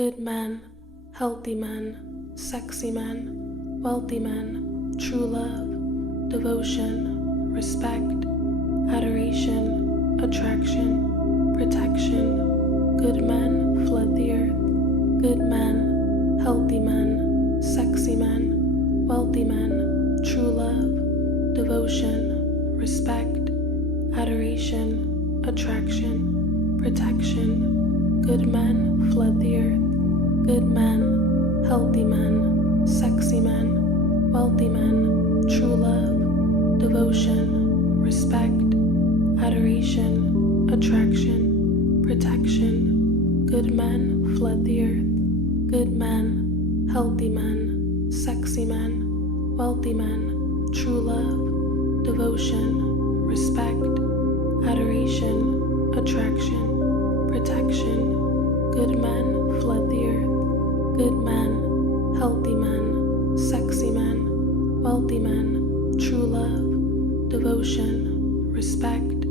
good men, healthy men, sexy men, wealthy men, true love, devotion, respect, adoration, attraction, protection. Good men flood the earth. Good men, healthy men, sexy men, wealthy men, true love, devotion, respect, adoration, attraction, protection. Good men flood the earth. Good men, healthy men, sexy men, wealthy men, true love, devotion, respect, adoration, attraction, protection. Good men flood the earth. Good men, healthy men, sexy men, wealthy men, true love, devotion, respect, adoration, attraction, protection. Good men flood the earth. Good men, healthy men, sexy men, wealthy men, true love, devotion, respect,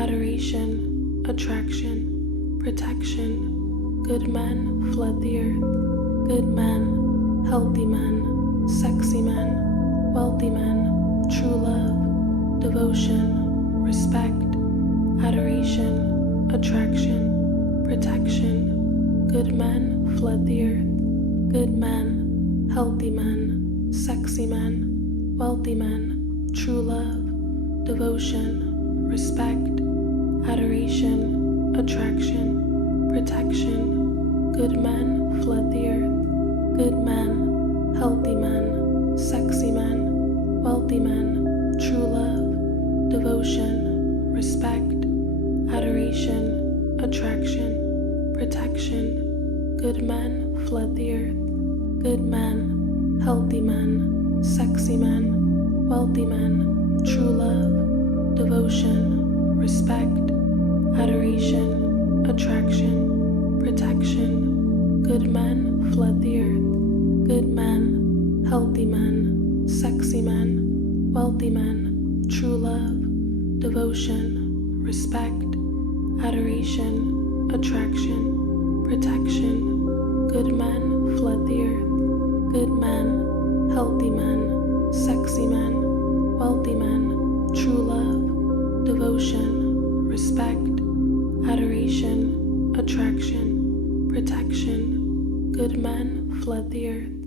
adoration, attraction, protection. Good men flood the earth. Good men, healthy men, sexy men, wealthy men, true love, devotion, respect, adoration, attraction, protection. Good men flood the earth. Good men, healthy men, sexy men, wealthy men, true love, devotion, respect, adoration, attraction, protection. Good men flood the earth. Good men, healthy men, sexy men, wealthy men, true love, devotion, respect, adoration, attraction, protection. Good men flood the earth. Good men, healthy men, sexy men, wealthy men, true love, devotion, respect, adoration, attraction, protection. Good men flood the earth. Good men, healthy men, sexy men, wealthy men, true love, devotion, respect, adoration, attraction, protection. Good men flood the earth. Good men, healthy men, sexy men, wealthy men, true love, devotion, respect, adoration, attraction, protection. Good men flood the earth.